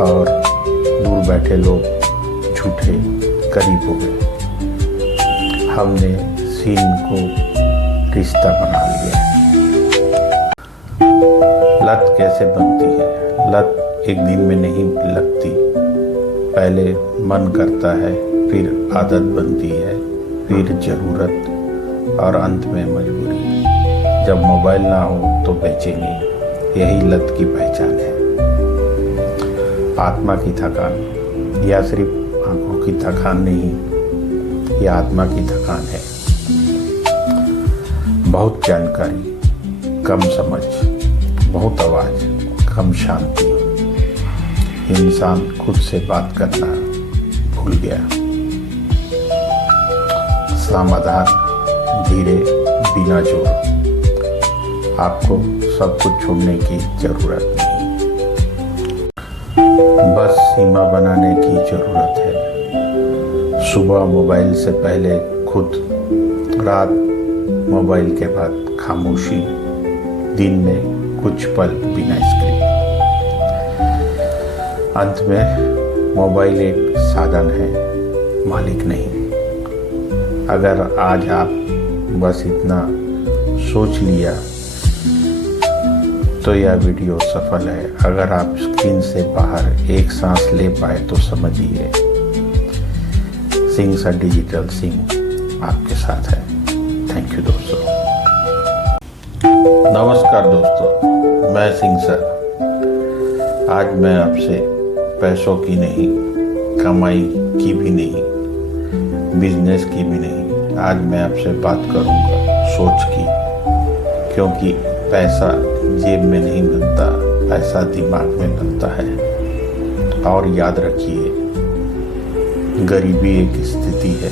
और दूर बैठे लोग झूठे करीब हो गए। हमने सीन को रिश्ता बना लिया। लत कैसे बनती है? लत एक दिन में नहीं लगती। पहले मन करता है, फिर आदत बनती है, फिर ज़रूरत और अंत में मजबूरी। जब मोबाइल ना हो तो बेचैनी, यही लत की पहचान है। आत्मा की थकान, या सिर्फ आंखों की थकान नहीं, यह आत्मा की थकान है। बहुत जानकारी, कम समझ, बहुत आवाज़, कम शांति। इंसान खुद से बात करना भूल गया। समाधान धीरे, बिना जोर। आपको सब कुछ छोड़ने की जरूरत नहीं, बस सीमा बनाने की जरूरत है। सुबह मोबाइल से पहले खुद, रात मोबाइल के बाद खामोशी, दिन में कुछ पल बिना स्क्रीन। अंत में मोबाइल एक साधन है, मालिक नहीं। अगर आज आप बस इतना सोच लिया तो यह वीडियो सफल है। अगर आप स्क्रीन से बाहर एक सांस ले पाए तो समझिए, सिंह सर डिजिटल सिंह आपके साथ है। थैंक यू दोस्तों। नमस्कार दोस्तों, मैं सिंह सर। आज मैं आपसे पैसों की नहीं, कमाई की भी नहीं, बिजनेस की भी नहीं, आज मैं आपसे बात करूंगा सोच की। क्योंकि पैसा जेब में नहीं बनता, पैसा दिमाग में बनता है। और याद रखिए, गरीबी एक स्थिति है,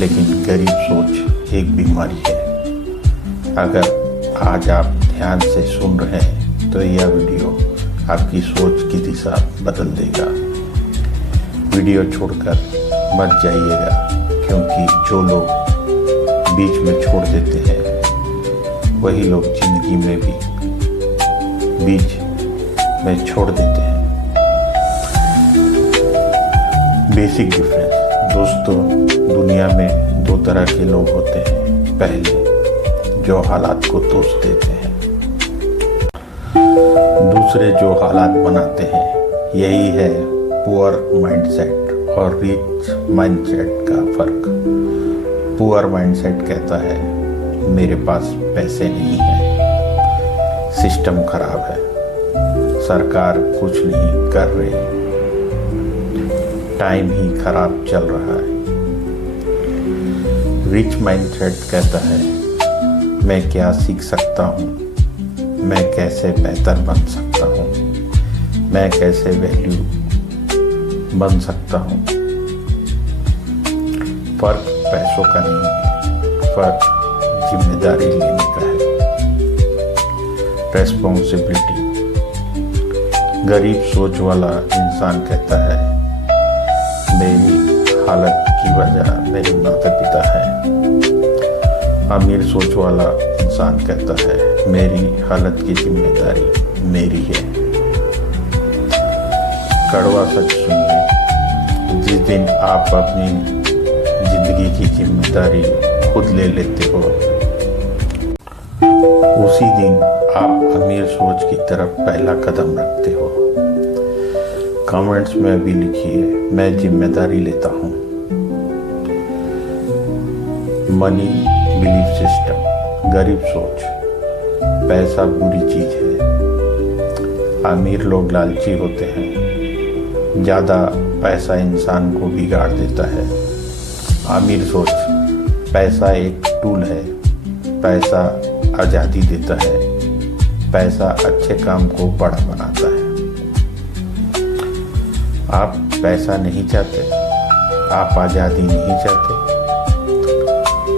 लेकिन गरीब सोच एक बीमारी है। अगर आज आप ध्यान से सुन रहे हैं तो यह वीडियो आपकी सोच की दिशा बदल देगा। वीडियो छोड़कर मत जाइएगा, क्योंकि जो लोग बीच में छोड़ देते हैं वही लोग जिंदगी में भी बीच में छोड़ देते हैं। बेसिक डिफरेंस दोस्तों, दुनिया में दो तरह के लोग होते हैं। पहले जो हालात को दोष देते हैं, दूसरे जो हालात बनाते हैं। यही है पुअर माइंडसेट और रिच माइंडसेट का फर्क। पुअर माइंडसेट कहता है मेरे पास पैसे नहीं है, सिस्टम खराब है, सरकार कुछ नहीं कर रही, टाइम ही खराब चल रहा है। रिच माइंडसेट कहता है मैं क्या सीख सकता हूँ, मैं कैसे बेहतर बन सकता हूँ, मैं कैसे वैल्यू बन सकता हूँ। फर्क पैसों का नहीं है, फर्क जिम्मेदारी लेने का है, रेस्पॉन्सिबिलिटी। गरीब सोच वाला इंसान कहता है मेरी हालत की वजह मेरे माता पिता है। अमीर सोच वाला इंसान कहता है मेरी हालत की जिम्मेदारी मेरी है। कड़वा सच सुनिए, जिस दिन आप अपनी जिंदगी की जिम्मेदारी खुद ले लेते हो, उसी दिन आप अमीर सोच की तरफ पहला कदम रखते हो। कमेंट्स में अभी लिखिए मैं जिम्मेदारी लेता हूँ। मनी बिलीफ सिस्टम, गरीब सोच, पैसा बुरी चीज है। अमीर लोग लालची होते हैं, ज़्यादा पैसा इंसान को बिगाड़ देता है। अमीर सोच, पैसा एक टूल है, पैसा आज़ादी देता है, पैसा अच्छे काम को बड़ा बनाता है। आप पैसा नहीं चाहते, आप आज़ादी नहीं चाहते,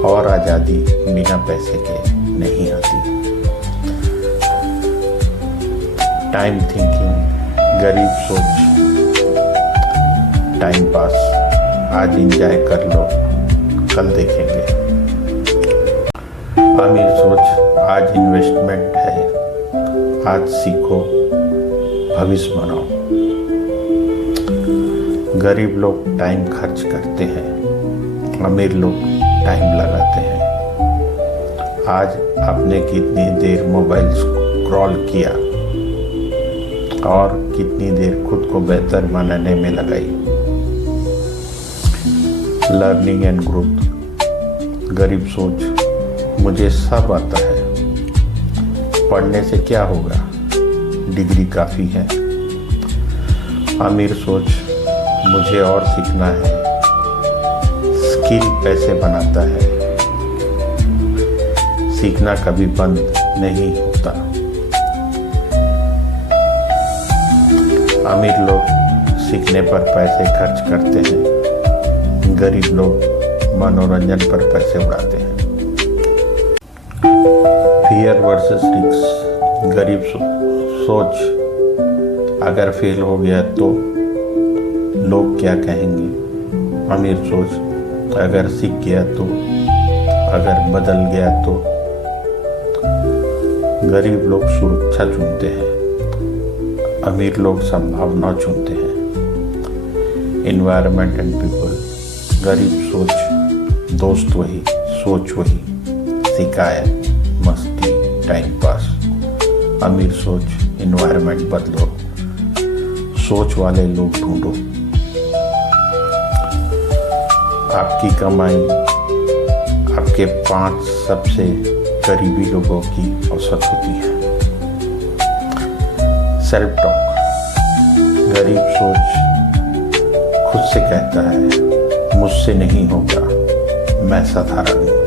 और आज़ादी बिना पैसे के नहीं आती। टाइम थिंकिंग, गरीब सोच, टाइम पास, आज एंजॉय कर लो, कल देखेंगे। अमीर सोच, आज इन्वेस्टमेंट है, आज सीखो, भविष्य बनाओ। गरीब लोग टाइम खर्च करते हैं, अमीर लोग टाइम लगाते हैं। आज आपने कितनी देर मोबाइल स्क्रॉल किया और कितनी देर खुद को बेहतर बनाने में लगाई। Learning and growth. गरीब सोच, मुझे सब आता है, पढ़ने से क्या होगा, डिग्री काफ़ी है। अमीर सोच, मुझे और सीखना है, स्किल पैसे बनाता है, सीखना कभी बंद नहीं होता। अमीर लोग सीखने पर पैसे खर्च करते हैं, गरीब लोग मनोरंजन पर पैसे उड़ाते हैं। Fear versus risk. गरीब सोच, अगर फेल हो गया तो लोग क्या कहेंगे। अमीर सोच, अगर सीख गया तो, अगर बदल गया तो। गरीब लोग सुरक्षा चुनते हैं, अमीर लोग संभावना चुनते हैं। Environment and people. गरीब सोच, दोस्त वही, सोच वही, शिकायत, मस्ती, टाइम पास। अमीर सोच, एनवायरनमेंट बदलो, सोच वाले लोग ढूंढो। आपकी कमाई आपके 5 सबसे करीबी लोगों की औसत होती है। Self talk. गरीब सोच खुद से कहता है, मुझसे नहीं होगा, मैं साधारण हूँ।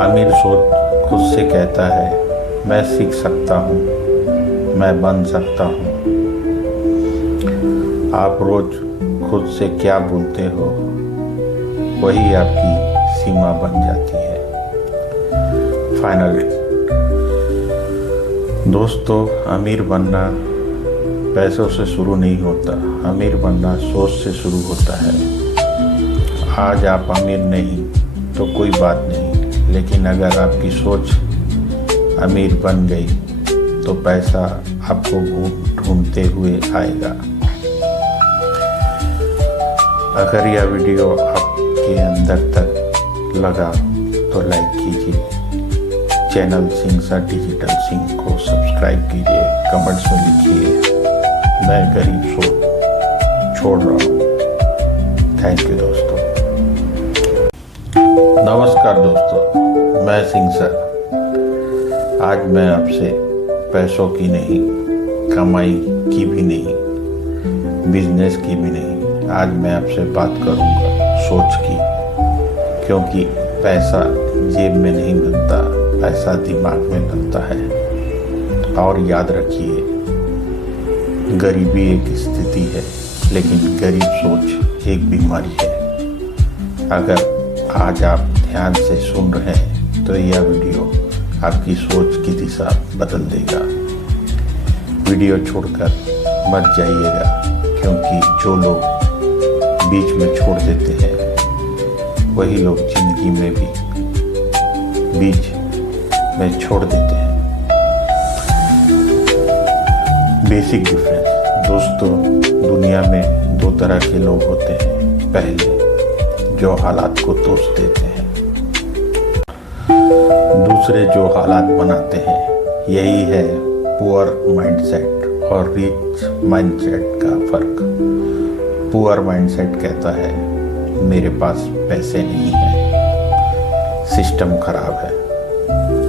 अमीर सोच खुद से कहता है, मैं सीख सकता हूँ, मैं बन सकता हूँ। आप रोज खुद से क्या बोलते हो, वही आपकी सीमा बन जाती है। फाइनल दोस्तों, अमीर बनना पैसों से शुरू नहीं होता, अमीर बनना सोच से शुरू होता है। आज आप अमीर नहीं तो कोई बात नहीं, लेकिन अगर आपकी सोच अमीर बन गई तो पैसा आपको ढूंढते हुए आएगा। अगर यह वीडियो आपके अंदर तक लगा तो लाइक कीजिए, channel Singh sir digital Singh को सब्सक्राइब कीजिए, कमेंट्स में लिखिए, मैं गरीब सोच छोड़ रहा हूँ। थैंक यू दोस्तों। नमस्कार दोस्तों, मैं सिंह सर। आज मैं आपसे पैसों की नहीं, कमाई की भी नहीं, बिजनेस की भी नहीं, आज मैं आपसे बात करूँगा सोच की। क्योंकि पैसा जेब में नहीं बनता, पैसा दिमाग में बनता है। और याद रखिए, गरीबी एक स्थिति है, लेकिन गरीब सोच एक बीमारी है। अगर आज आप ध्यान से सुन रहे हैं तो यह वीडियो आपकी सोच की दिशा बदल देगा। वीडियो छोड़कर मत जाइएगा, क्योंकि जो लोग बीच में छोड़ देते हैं वही लोग जिंदगी में भी बीच में छोड़ देते हैं। Basic difference. दोस्तों, दुनिया में 2 तरह के लोग होते हैं। पहले, जो हालात को दोष देते हैं, दूसरे जो हालात बनाते हैं। यही है पुअर माइंडसेट और रिच माइंडसेट का फर्क। पुअर माइंडसेट कहता है, मेरे पास पैसे नहीं है, सिस्टम खराब है,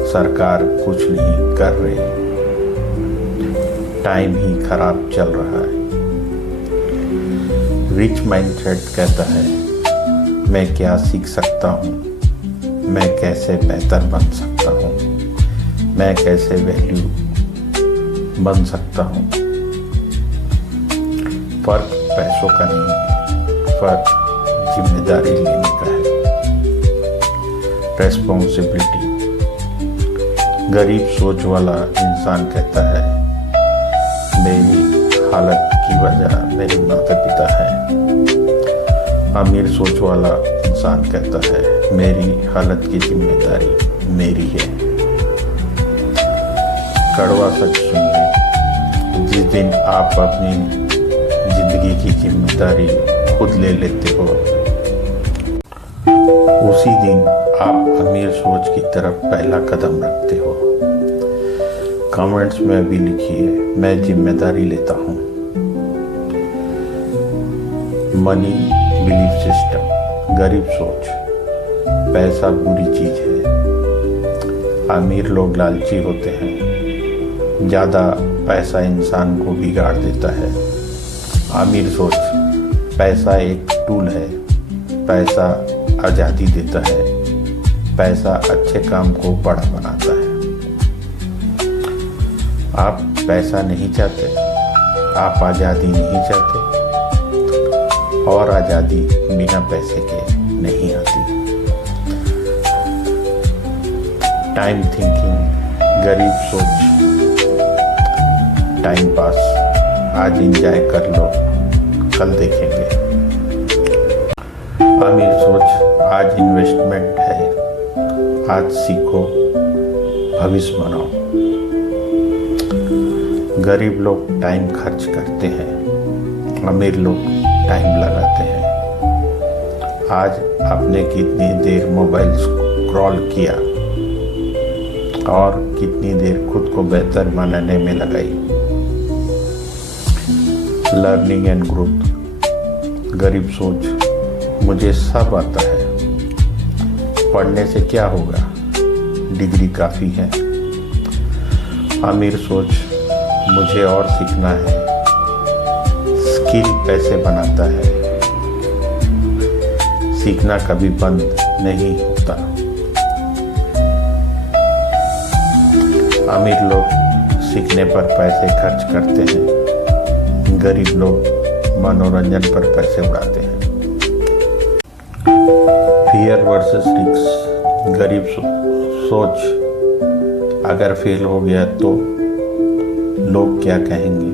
सरकार कुछ नहीं कर रही, टाइम ही खराब चल रहा है। रिच माइंडसेट कहता है, मैं क्या सीख सकता हूँ, मैं कैसे बेहतर बन सकता हूँ, मैं कैसे वैल्यू बन सकता हूँ। फर्क पैसों का नहीं है, फर्क जिम्मेदारी लेने का है, रेस्पॉन्सिबिलिटी। गरीब सोच वाला इंसान कहता है, मेरी हालत की वजह मेरे माता पिता हैं। अमीर सोच वाला इंसान कहता है, मेरी हालत की जिम्मेदारी मेरी है। कड़वा सच सुनिए, जिस दिन आप अपनी जिंदगी की जिम्मेदारी खुद ले लेते हो, उसी दिन आप अमीर सोच की तरफ पहला कदम रखते हो। कमेंट्स में अभी लिखिए, मैं जिम्मेदारी लेता हूँ। मनी बिलीफ सिस्टम, गरीब सोच। पैसा बुरी चीज है। अमीर लोग लालची होते हैं। ज़्यादा पैसा इंसान को बिगाड़ देता है। अमीर सोच, पैसा एक टूल है। पैसा आज़ादी देता है। पैसा अच्छे काम को बड़ा बनाता है। आप पैसा नहीं चाहते, आप आज़ादी नहीं चाहते, और आज़ादी बिना पैसे के नहीं आती। टाइम थिंकिंग, गरीब सोच। टाइम पास, आज एंजॉय कर लो, कल देखेंगे। अमीर सोच, आज इन्वेस्टमेंट है, आज सीखो, भविष्य बनाओ। गरीब लोग टाइम खर्च करते हैं, अमीर लोग टाइम लगाते हैं। आज आपने कितनी देर मोबाइल स्क्रॉल किया और कितनी देर खुद को बेहतर बनाने में लगाई। लर्निंग एंड ग्रोथ, गरीब सोच, मुझे सब आता है, पढ़ने से क्या होगा, डिग्री काफ़ी है। अमीर सोच, मुझे और सीखना है, स्किल पैसे बनाता है, सीखना कभी बंद नहीं होता। अमीर लोग सीखने पर पैसे खर्च करते हैं, गरीब लोग मनोरंजन पर पैसे उड़ाते हैं। फियर वर्सेस रिस्क, गरीब सोच, अगर फेल हो गया तो लोग क्या कहेंगे।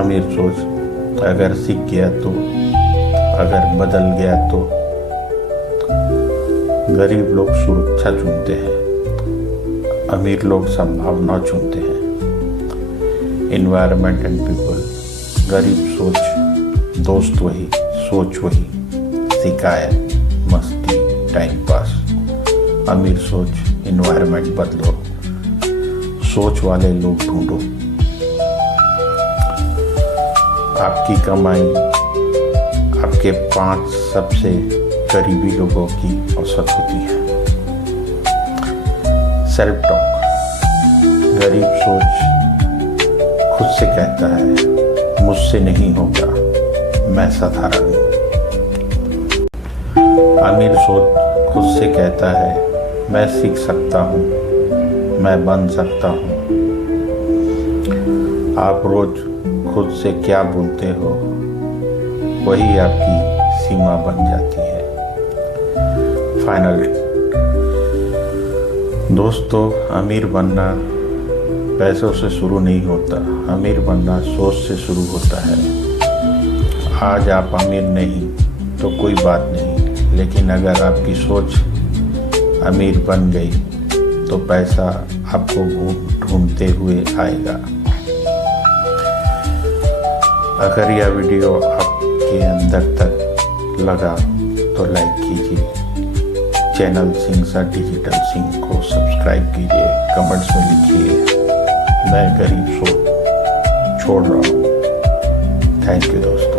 अमीर सोच, अगर सीख गया तो, अगर बदल गया तो। गरीब लोग सुरक्षा चुनते हैं, अमीर लोग संभावना चुनते हैं। एनवायरनमेंट एंड पीपल, गरीब सोच, दोस्त वही, सोच वही, शिकायत, मस्ती, टाइम पास। अमीर सोच, एनवायरनमेंट बदलो, सोच वाले लोग ढूंढो। आपकी कमाई आपके 5 सबसे करीबी लोगों की औसत होती है। सेल्फ टॉक, गरीब सोच खुद से कहता है, मुझसे नहीं होगा, मैं साधारण हूँ। अमीर सोच खुद से कहता है, मैं सीख सकता हूँ, मैं बन सकता हूँ। आप रोज खुद से क्या बोलते हो, वही आपकी सीमा बन जाती है। फाइनल दोस्तों, अमीर बनना पैसों से शुरू नहीं होता, अमीर बनना सोच से शुरू होता है। आज आप अमीर नहीं तो कोई बात नहीं, लेकिन अगर आपकी सोच अमीर बन गई तो पैसा आपको ढूंढते हुए आएगा। अगर यह वीडियो आपके अंदर तक लगा तो लाइक कीजिए, channel Singh sir digital Singh को सब्सक्राइब कीजिए, कमेंट्स में लिखिए, मैं गरीब सोच छोड़ रहा हूँ। थैंक यू दोस्तों।